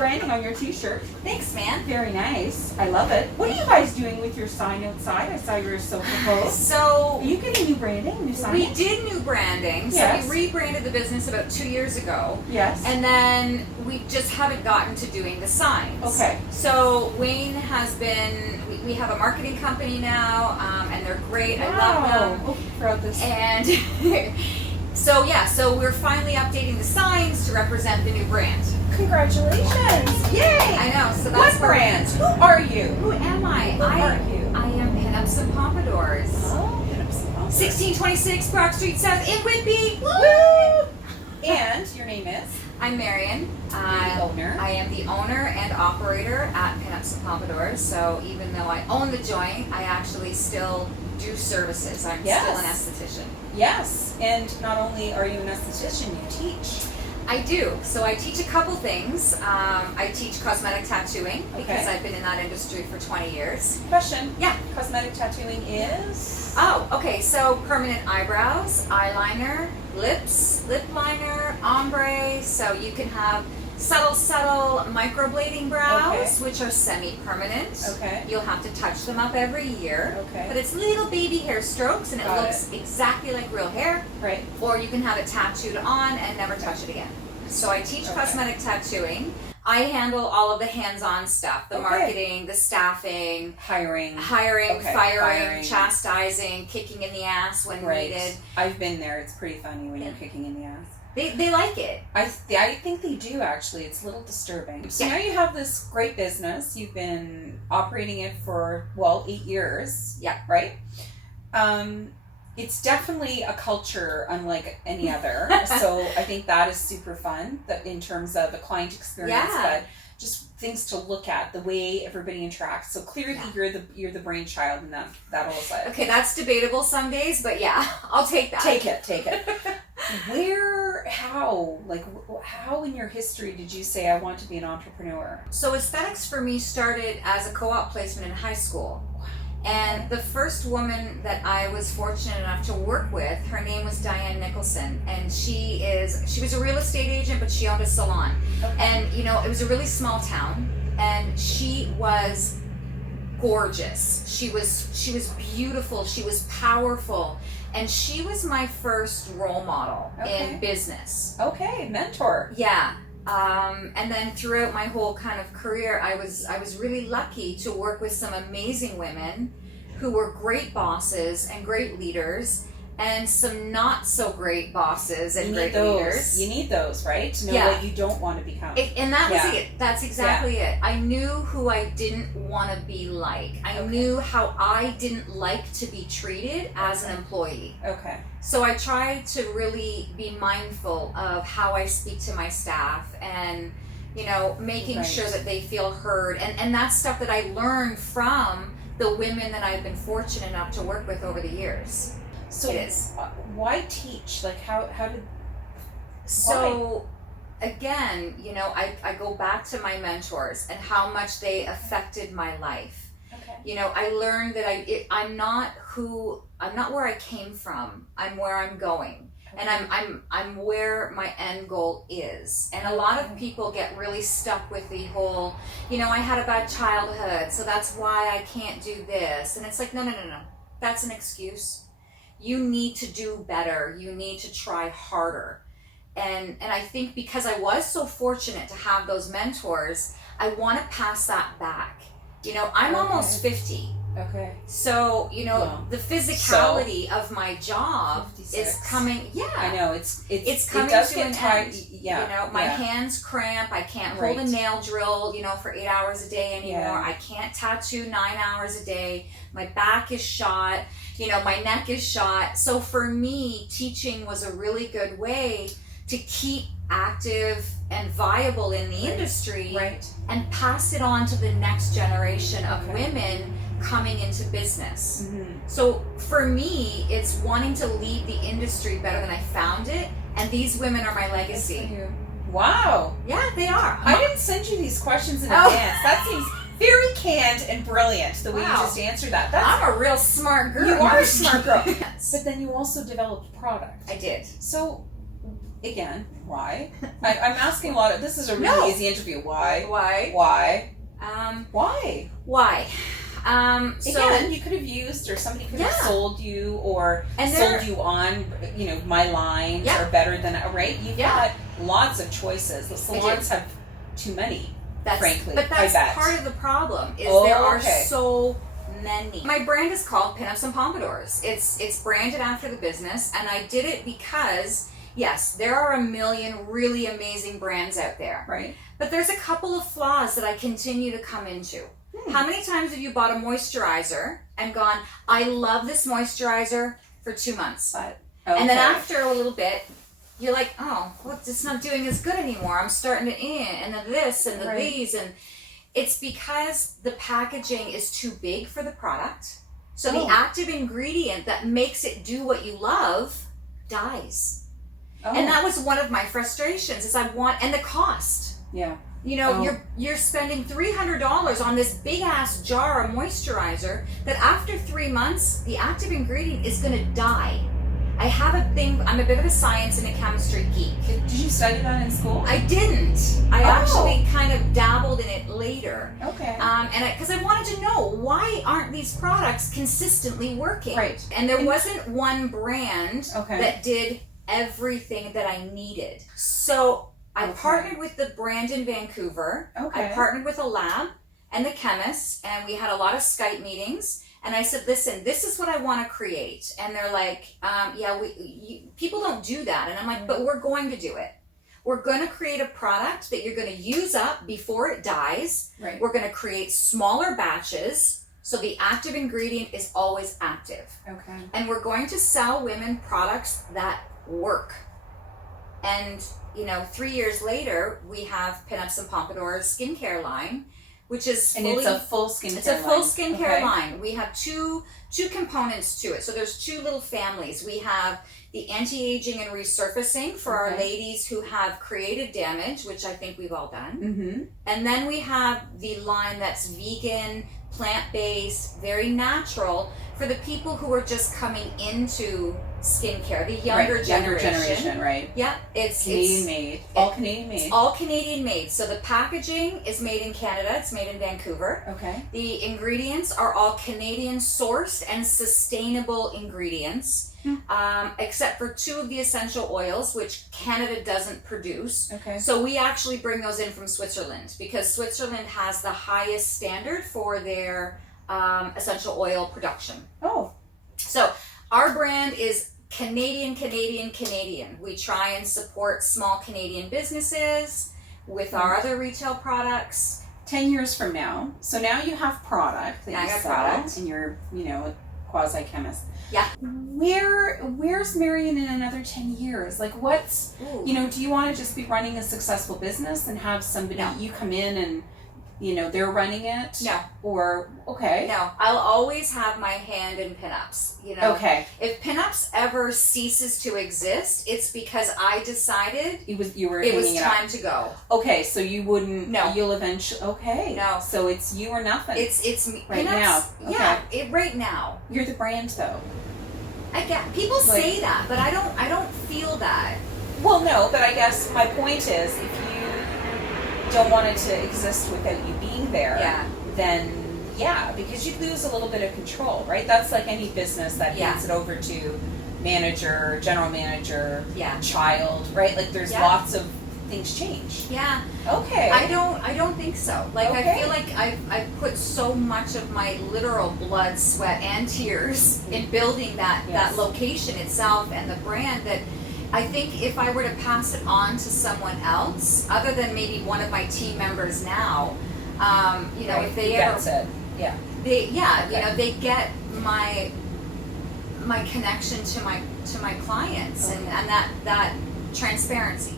branding on your t-shirt. Thanks, man. Very nice. I love it. What are you guys doing with your sign outside? I saw you were so proposed. So are you getting new branding, new signage? we did new branding. Yes. So we rebranded the business about 2 years ago. Yes. And then we just haven't gotten to doing the signs. Okay. So Wayne has been, we have a marketing company now, and they're great. Wow. I love them. Oh, throughout this. And so yeah, so we're finally updating the signs to represent the new brand. Congratulations! Yay! I know. So that's what brand? Who are you? Who am I? Who are you? I am Pinups and Pompadours. Oh, 1626 Brock Street South in Whitby. Woo! And your name is? I'm Marion. You're the owner. I am the owner and operator at Pinups and Pompadours. So even though I own the joint, I actually still do services. I'm still an esthetician. Yes, and not only are you an esthetician, you teach. I do. So I teach a couple things. I teach cosmetic tattooing because I've been in that industry for 20 years. Question. Yeah. Cosmetic tattooing is? Oh, okay. So permanent eyebrows, eyeliner, lips, lip liner, ombre. So you can have subtle microblading brows, which are semi-permanent. Okay. You'll have to touch them up every year. Okay. But it's little baby hair strokes and it looks exactly like real hair. Right. Or you can have it tattooed on and never touch it again. So I teach cosmetic tattooing. I handle all of the hands-on stuff, the marketing, the staffing, hiring, firing, chastising, kicking in the ass when needed. I've been there. It's pretty funny when you're kicking in the ass. They like it. I think they do, actually. It's a little disturbing. So now you have this great business. You've been operating it for, 8 years. Yeah. Right? It's definitely a culture unlike any other. So I think that is super fun in terms of the client experience, but just things to look at, the way everybody interacts. So clearly you're the brainchild in that whole side. Okay, that's debatable some days, but yeah, I'll take that. Take it. How in your history did you say I want to be an entrepreneur? So aesthetics for me started as a co-op placement in high school. And the first woman that I was fortunate enough to work with, her name was Diane Nicholson, and she was a real estate agent, but she owned a salon. Okay. And it was a really small town, and she was gorgeous. She was beautiful. She was powerful, and she was my first role model in business. Okay, mentor. Yeah. And then throughout my whole kind of career, I was really lucky to work with some amazing women who were great bosses and great leaders, and some not so great bosses and great leaders. You need those, right? To know what you don't want to become. And that was it. That's exactly it. I knew who I didn't want to be like. I knew how I didn't like to be treated as an employee. Okay. So I tried to really be mindful of how I speak to my staff and, making sure that they feel heard. And that's stuff that I learned from the women that I've been fortunate enough to work with over the years. So it is. Why teach? Like how did? So again, I go back to my mentors and how much they affected my life. Okay. I learned that I'm not where I came from. I'm where I'm going. Okay. And I'm where my end goal is. And a lot of people get really stuck with the whole, I had a bad childhood, so that's why I can't do this. And it's like, no. That's an excuse. You need to do better. You need to try harder. And I think because I was so fortunate to have those mentors, I want to pass that back. I'm almost 50. Okay. So, the physicality of my job 56. Is coming. Yeah. I know it's coming to an end. Yeah. My hands cramp. I can't hold a nail drill, for 8 hours a day anymore. Yeah. I can't tattoo 9 hours a day. My back is shot. My neck is shot. So for me, teaching was a really good way to keep active and viable in the industry and pass it on to the next generation of women coming into business. Mm-hmm. So for me, it's wanting to leave the industry better than I found it, and these women are my legacy. Wow. Yeah, they are. I didn't send you these questions in advance. That seems very canned and brilliant, the way you just answered that. I'm a real smart girl. You are a smart girl. But then you also developed product. I did. So again, why? I'm asking a lot of, this is a really easy interview. Why? Why? Why? So again, you could have used, or somebody could have sold you, or sold you on, my lines are better than, right? You've got lots of choices. The salons have too many, frankly. But that's part of the problem, is there are so many. My brand is called Pinups and Pompadours. It's branded after the business, and I did it because, yes, there are a million really amazing brands out there. Right. But there's a couple of flaws that I continue to come into. How many times have you bought a moisturizer and gone, I love this moisturizer, for 2 months? And then after a little bit, you're like, oh, well, it's not doing as good anymore. I'm starting to and then this and the these. And it's because the packaging is too big for the product. So the active ingredient that makes it do what you love dies. And that was one of my frustrations, is and the cost. Yeah. You're spending $300 on this big ass jar of moisturizer that after 3 months, the active ingredient is going to die. I have a thing, I'm a bit of a science and a chemistry geek. Did you study that in school? I didn't. I actually kind of dabbled in it later. Okay. Because I wanted to know, why aren't these products consistently working? Right. And there wasn't one brand that did everything that I needed. So I partnered with the brand in Vancouver. I partnered with a lab and the chemists, and we had a lot of Skype meetings. And I said, listen, this is what I want to create. And they're like, people don't do that. And I'm like, but we're going to do it. We're going to create a product that you're going to use up before it dies. Right. We're going to create smaller batches, so the active ingredient is always active. Okay. And we're going to sell women products that work. And 3 years later, we have Pinups and Pompadours skincare line, which is it's a full skincare line. It's a full skincare line. We have two components to it. So there's two little families. We have the anti-aging and resurfacing for our ladies who have created damage, which I think we've all done. Mm-hmm. And then we have the line that's vegan, plant-based, very natural, for the people who are just coming into skincare, the younger generation. Right? Yeah, it's Canadian made. All Canadian made. All Canadian made. So the packaging is made in Canada. It's made in Vancouver. Okay. The ingredients are all Canadian sourced and sustainable ingredients, except for 2 of the essential oils, which Canada doesn't produce. Okay. So we actually bring those in from Switzerland, because Switzerland has the highest standard for their essential oil production. Oh. So our brand is Canadian. We try and support small Canadian businesses with our other retail products. 10 years from now, so now you have product that you sell, and you're, a quasi-chemist. Yeah. Where's Marion in another 10 years? Like, what's, do you want to just be running a successful business and have somebody, you come in and, they're running it? No. Or, No, I'll always have my hand in pinups. Okay. If pinups ever ceases to exist, it's because I decided it was time to go. Okay, so you wouldn't. No. You'll eventually. Okay. No. So it's you or nothing. It's me right pinups, now. Okay. Yeah, right now. You're the brand, though. I get people say that, but I don't feel that. Well, no, but I guess my point is, if you don't want it to exist without you being there, then because you'd lose a little bit of control, right? That's like any business that hands it over to manager, general manager, child, right? Like there's lots of things change. Yeah. Okay. I don't think so. Like I feel like I've put so much of my literal blood, sweat, and tears in building that location itself and the brand, that I think if I were to pass it on to someone else, other than maybe one of my team members now, if they ever, they get my connection to my clients and that transparency.